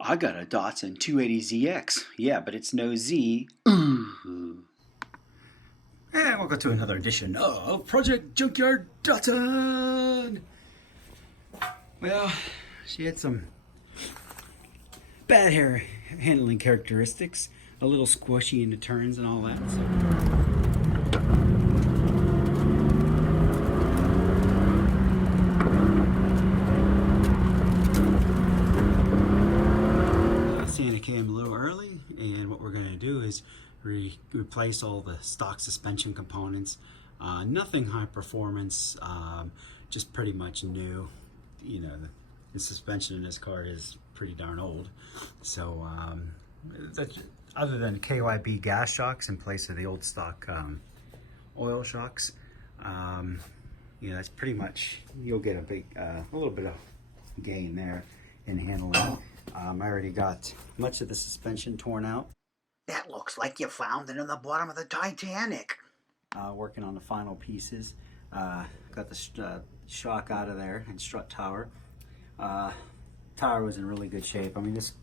I got a Datsun 280ZX. Yeah, but it's no Z. Ooh. And welcome to another edition of Project Junkyard Datsun. Well, she had some bad hair handling characteristics, a little squishy in the turns and all that. Santa came a little early, and what we're going to do is replace all the stock suspension components. Nothing high performance, just pretty much new. You know, the suspension in this car is pretty darn old. So other than KYB gas shocks in place of the old stock oil shocks, you know, that's pretty much, you'll get a little bit of gain there in handling. I already got much of the suspension torn out. That looks like you found it in the bottom of the Titanic. Working on the final pieces. Got the shock out of there and strut tower. Tower was in really good shape. I mean, this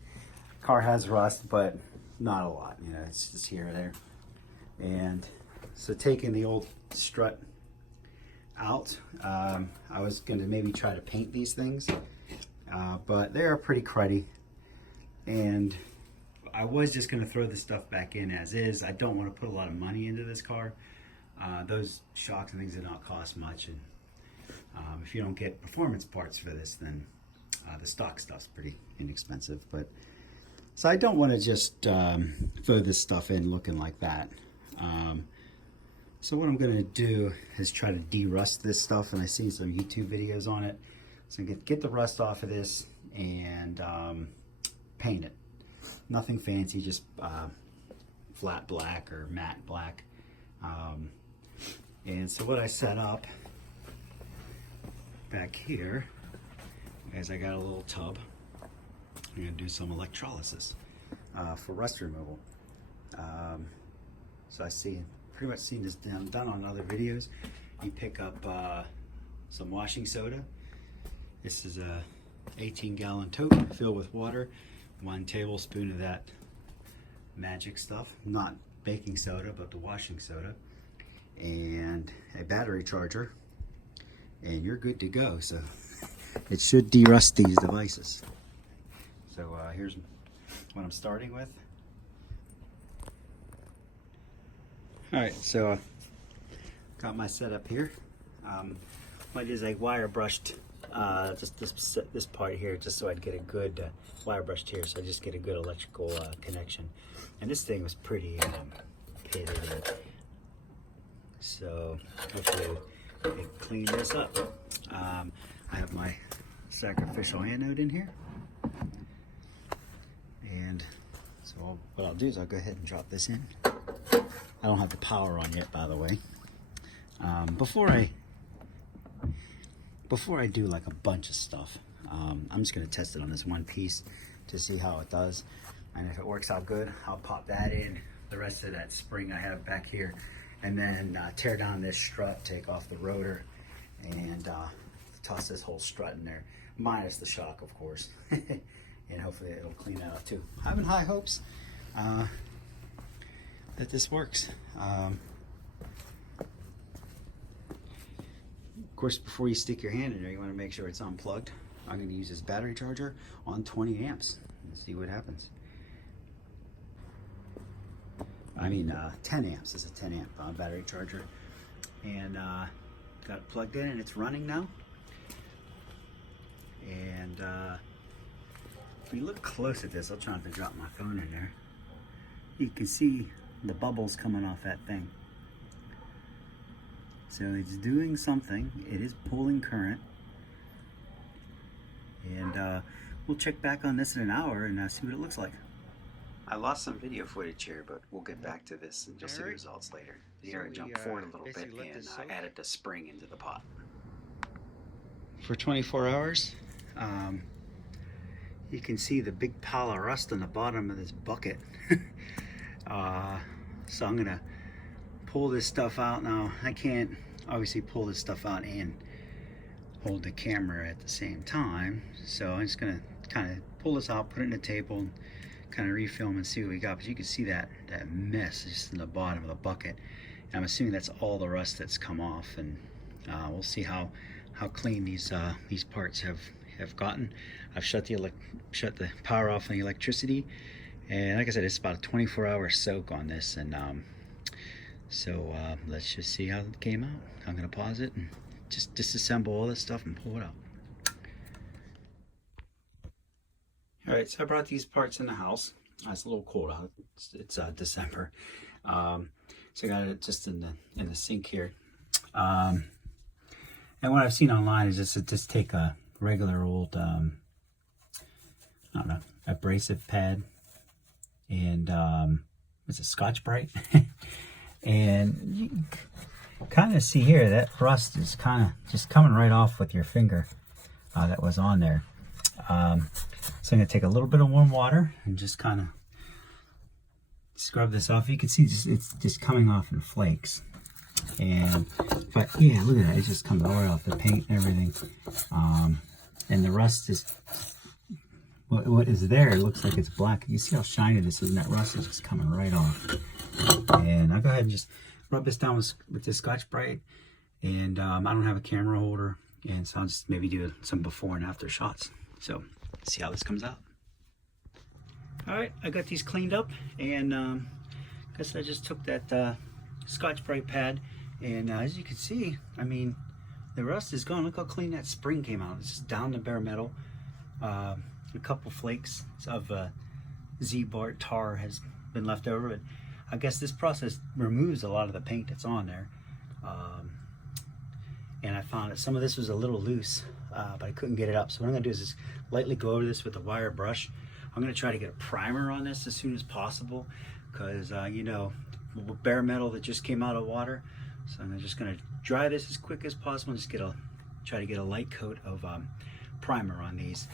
car has rust, but not a lot. You know, it's just here or there. And so taking the old strut out, I was going to maybe try to paint these things, but they are pretty cruddy. And I was just going to throw this stuff back in as is. I don't want to put a lot of money into this car. Those shocks and things do not cost much, and if you don't get performance parts for this, then the stock stuff's pretty inexpensive. But so I don't want to just throw this stuff in looking like that. So what I'm going to do is try to de-rust this stuff, and I see some YouTube videos on it. So get the rust off of this and paint it. Nothing fancy, just flat black or matte black. And so what I set up back here is I got a little tub. I'm going to do some electrolysis for rust removal. So I pretty much seen this done on other videos. You pick up some washing soda. This is a 18-gallon tote filled with water. 1 tablespoon of that magic stuff, not baking soda, but the washing soda, and a battery charger, and you're good to go. So it should de-rust these devices. So here's what I'm starting with. All right, so got my setup here. What is I wire brushed just this part here, just so I'd get a good wire brushed here, so I just get a good electrical connection. And this thing was pretty pitted, so hopefully we clean this up. I have my sacrificial anode in here, and so what I'll do is I'll go ahead and drop this in. I don't have the power on yet, by the way. Before I do like a bunch of stuff, I'm just going to test it on this one piece to see how it does. And if it works out good, I'll pop that in, the rest of that spring I have back here, and then tear down this strut, take off the rotor, and toss this whole strut in there, minus the shock, of course. And hopefully it'll clean that out too. Having high hopes that this works. Of course, before you stick your hand in there, you want to make sure it's unplugged. I'm going to use this battery charger on 20 amps and see what happens. I mean 10 amps. It's a 10 amp battery charger, and got it plugged in and it's running now. And if you look close at this, I'll try not to drop my phone in there. You can see the bubbles coming off that thing. So it's doing something. It is pulling current, and we'll check back on this in an hour and see what it looks like. I lost some video footage here, but we'll get back to this and you'll see the results later. Here I jumped forward a little bit and added the spring into the pot. For 24 hours, you can see the big pile of rust on the bottom of this bucket. So I'm gonna pull this stuff out now. I can't obviously pull this stuff out and hold the camera at the same time, so I'm just gonna kind of pull this out, put it in a table, and kind of refilm and see what we got. But you can see that mess just in the bottom of the bucket. And I'm assuming that's all the rust that's come off, and we'll see how clean these parts have gotten. I've shut the power off on the electricity, and like I said, it's about a 24-hour soak on this, and so let's just see how it came out. I'm gonna pause it and just disassemble all this stuff and pull it out. All right, so I brought these parts in the house. It's a little cold out. It's December, so I got it just in the sink here. And what I've seen online is just take a regular old, I don't know, abrasive pad, and it's a Scotch-Brite, and you can kind of see here that rust is kind of just coming right off with your finger that was on there. So I'm going to take a little bit of warm water and just kind of scrub this off. You can see it's just coming off in flakes. But yeah, look at that. It just comes all right off the paint and everything. And the rust is, what is there, it looks like it's black. You see how shiny this is, and that rust is just coming right off. And I'll go ahead and just rub this down with this Scotch-Brite. And I don't have a camera holder, and so I'll just maybe do some before and after shots. So let's see how this comes out. All right, I got these cleaned up, and I guess I just took that Scotch-Brite pad, and as you can see, I mean, the rust is gone. Look how clean that spring came out. It's just down to bare metal. A couple flakes of Z-Bart tar has been left over, but I guess this process removes a lot of the paint that's on there. And I found that some of this was a little loose, but I couldn't get it up. So what I'm gonna do is just lightly go over this with a wire brush. I'm gonna try to get a primer on this as soon as possible, because you know, bare metal that just came out of water. So I'm just gonna dry this as quick as possible and just try to get a light coat of primer on these.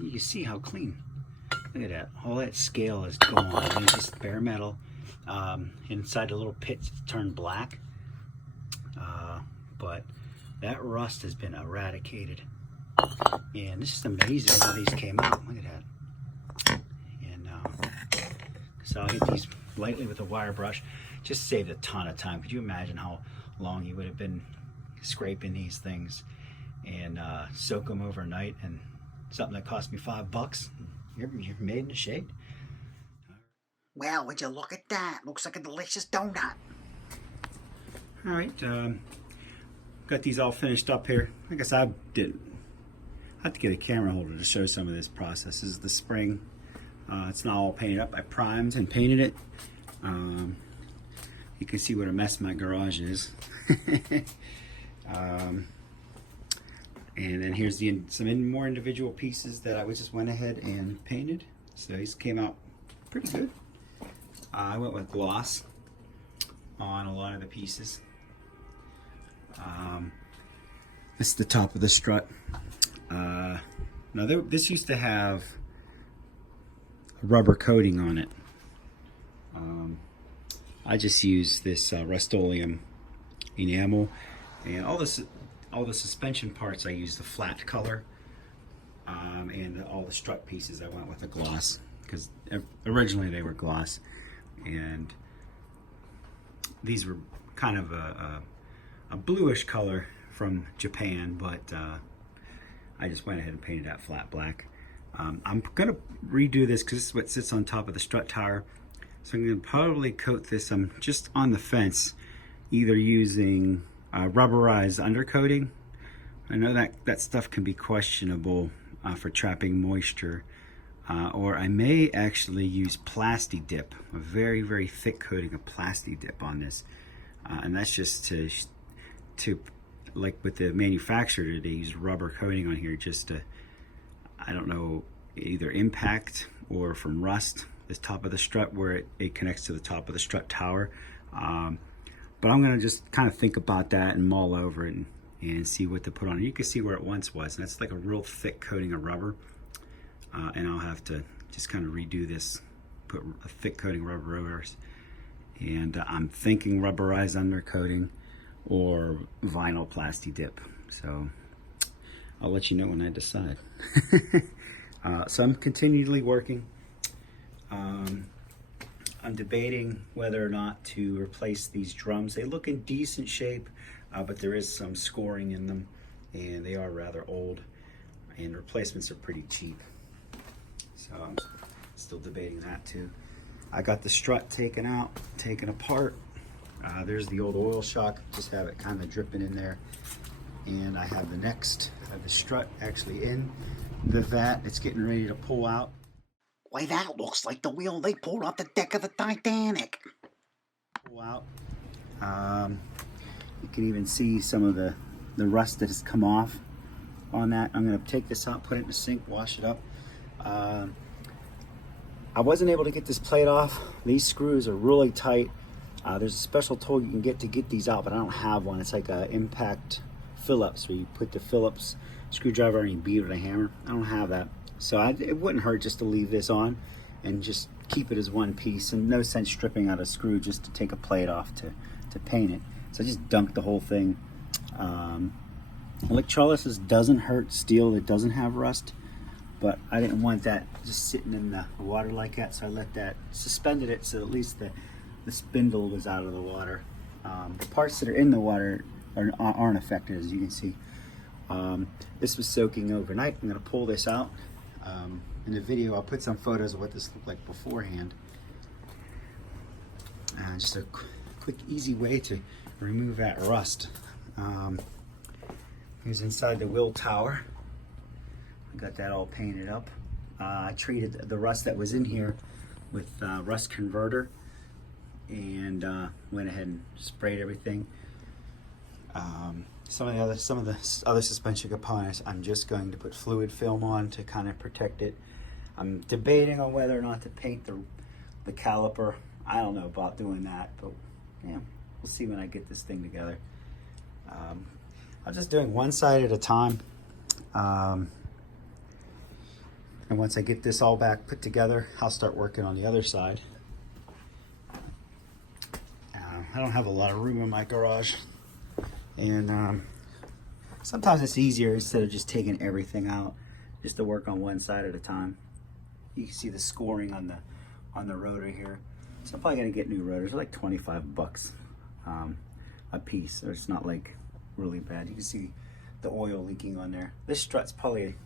You see how clean. Look at that. All that scale is gone. It's just bare metal. Inside the little pits turned black. But that rust has been eradicated. And this is amazing how these came out. Look at that. And so I'll hit these lightly with a wire brush. Just saved a ton of time. Could you imagine how long you would have been scraping these things and soak them overnight, and something that cost me $5, you're made in the shade. Well, would you look at that? Looks like a delicious donut. All right, got these all finished up here. I guess I have to get a camera holder to show some of this process. This is the spring. It's not all painted up. I primed and painted it. You can see what a mess my garage is. And then here's some more individual pieces that I just went ahead and painted. So these came out pretty good. I went with gloss on a lot of the pieces. This is the top of the strut. Now this used to have a rubber coating on it. I just use this Rust-Oleum enamel, and all the suspension parts I use the flat color, and all the strut pieces I went with a gloss, because originally they were gloss, and these were kind of a bluish color from Japan, but I just went ahead and painted that flat black. I'm gonna redo this because this is what sits on top of the strut tower. So I'm going to probably coat this just on the fence, either using rubberized undercoating. I know that stuff can be questionable for trapping moisture, or I may actually use Plasti Dip, a very, very thick coating of Plasti Dip on this. And that's just to like with the manufacturer, they use rubber coating on here just to, I don't know, either impact or from rust. This top of the strut where it connects to the top of the strut tower. But I'm gonna just kind of think about that and mull over it and see what to put on. You can see where it once was, and that's like a real thick coating of rubber. And I'll have to just kind of redo this, put a thick coating of rubber over it. And I'm thinking rubberized undercoating or vinyl Plasti Dip. So I'll let you know when I decide. So I'm continually working. I'm debating whether or not to replace these drums. They look in decent shape, but there is some scoring in them, and they are rather old, and replacements are pretty cheap. So I'm still debating that too. I got the strut taken out, taken apart. There's the old oil shock, just have it kind of dripping in there. And I have the strut actually in the vat. It's getting ready to pull out. Why, that looks like the wheel they pulled off the deck of the Titanic. Pull out. You can even see some of the rust that has come off on that. I'm going to take this out, put it in the sink, wash it up. I wasn't able to get this plate off. These screws are really tight. There's a special tool you can get to get these out, but I don't have one. It's like an impact Phillips, where you put the Phillips screwdriver and you beat it with a hammer. I don't have that. So it wouldn't hurt just to leave this on and just keep it as one piece, and no sense stripping out a screw just to take a plate off to paint it. So I just dunked the whole thing. Electrolysis doesn't hurt steel that doesn't have rust, but I didn't want that just sitting in the water like that, so I suspended it so at least the spindle was out of the water. The parts that are in the water aren't affected, as you can see. This was soaking overnight. I'm going to pull this out. In the video, I'll put some photos of what this looked like beforehand. Just a quick, easy way to remove that rust. Here's inside the wheel tower. I got that all painted up. I treated the rust that was in here with rust converter, and went ahead and sprayed everything. Some of the other suspension components, I'm just going to put fluid film on to kind of protect it. I'm debating on whether or not to paint the caliper. I don't know about doing that, but yeah, we'll see when I get this thing together. I'm just doing one side at a time. And once I get this all back put together, I'll start working on the other side. I don't have a lot of room in my garage, and sometimes it's easier, instead of just taking everything out, just to work on one side at a time. You can see the scoring on the rotor here. So I'm probably gonna get new rotors. They're like 25 bucks a piece. So it's not like really bad. You can see the oil leaking on there. This strut's probably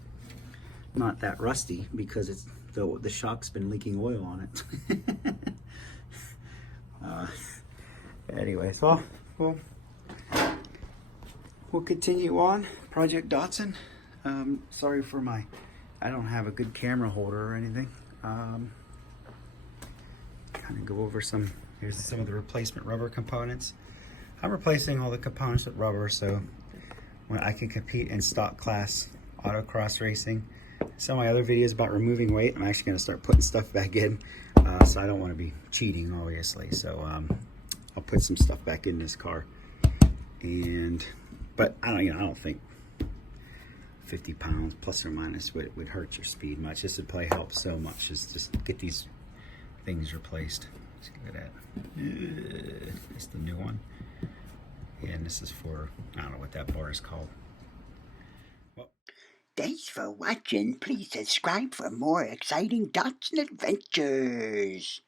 not that rusty because it's the shock's been leaking oil on it. Anyway, so we'll continue on. Project Datsun. Sorry for I don't have a good camera holder or anything. Kind of go over here's some of the replacement rubber components. I'm replacing all the components with rubber so when I can compete in stock class autocross racing. Some of my other videos about removing weight, I'm actually going to start putting stuff back in. So I don't want to be cheating, obviously. So I'll put some stuff back in this car. But I don't think 50 pounds plus or minus would hurt your speed much. This would probably help so much. Just get these things replaced. Let's look at that. It's the new one. And this is for, I don't know what that bar is called. Well, Thanks for watching. Please subscribe for more exciting Datsun adventures.